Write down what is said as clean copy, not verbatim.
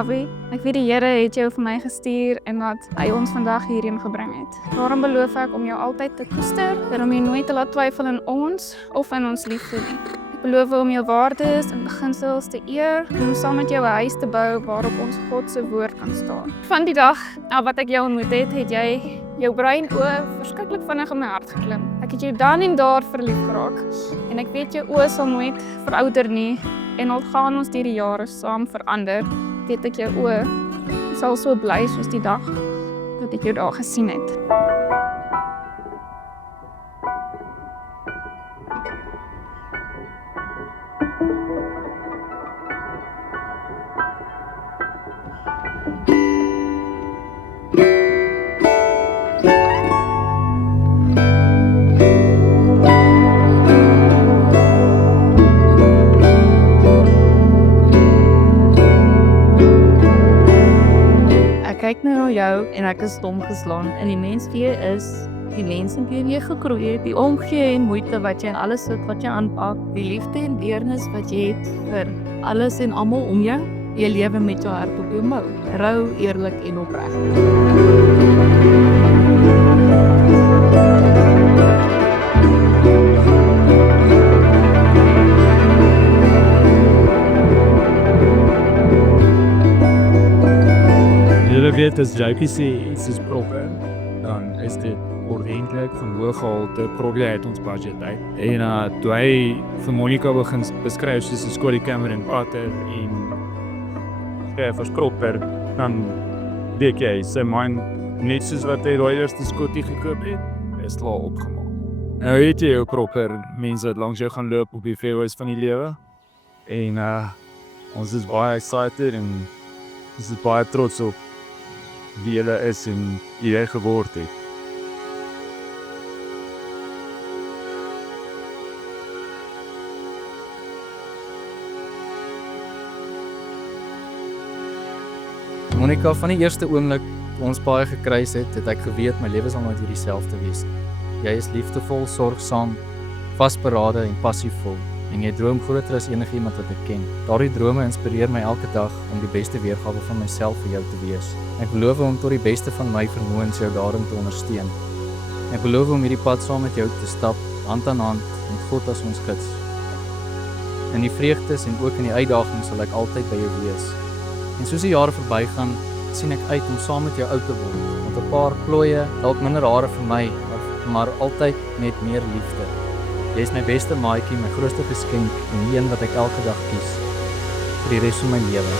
Shavi. Ek weet die Here het jou vir my gestuur en dat hy ons vandag hierheen gebring het. Daarom beloof ek om jou altyd te koester en om jou nooit te laat twyfel in ons of in ons liefde nie. Ek beloof om jou waardes en beginsels te eer en om saam met jou 'n huis te bou waarop ons God se woord kan staan. Van die dag wat ek jou ontmoet het, het jy jou brein oë verskriklik vinnig in my hart geklim. Ek het jou dan en daar verlief geraak en ek weet jou oë sal nooit verouder nie en al gaan ons deur die jare saam verander, weet ek jou oë sal so bly soos die dag dat ek jou daar gesien het. Kyk nou na jou en ek is stom geslaan en die mens wie jy is, die mens in wie jy gekroei het, die omgee en moeite wat jy in alles sit wat jy aanpak, die liefde en deernis wat jy het vir alles en almal om jou, jy lewe met jou hart op jou mou, rou, eerlik en opreg. Julle weet as JP sê iets is proper, dan is dit ordentlik van hoë gehalte, probeer uit ons budget uit. En toe hy vir Monica begin beskryf soos 'n Scotty Cameron patter en skryf as proper, dan dink jy, sy mind net soos wat hy daai eerste Scotty gekoop het, is klaar opgemaak. Nou weet jy hoe proper mense wat langs jou gaan loop op die fairways van die lewe. En ons is baie excited en ons is baie trots op wie julle is en wie jy geword het. Monica, van die eerste oomblik toe ons baie gekruis het, het ek geweet my lewe sal nooit weer dieselfde wees. Jy is liefdevol, sorgsaam, vasberade en passievol. En jy droom groter as enigiemand wat ek ken. Daardie drome inspireer my elke dag om die beste weergawe van myself vir jou te wees. Ek beloof om tot die beste van my vermoëns jou daarin te ondersteun. Ek beloof om hierdie pad saam met jou te stap, hand aan hand, met God as ons gids. In die vreugdes en ook in die uitdagings sal ek altyd by jou wees. En soos die jare verbygaan, sien ek uit om saam met jou oud te word. Met 'n paar plooie, dalk minder hare vir my, maar altyd met meer liefde. Jy is my beste maatjie, my grootste geskenk en die een wat ek elke dag kies vir die res van my lewe.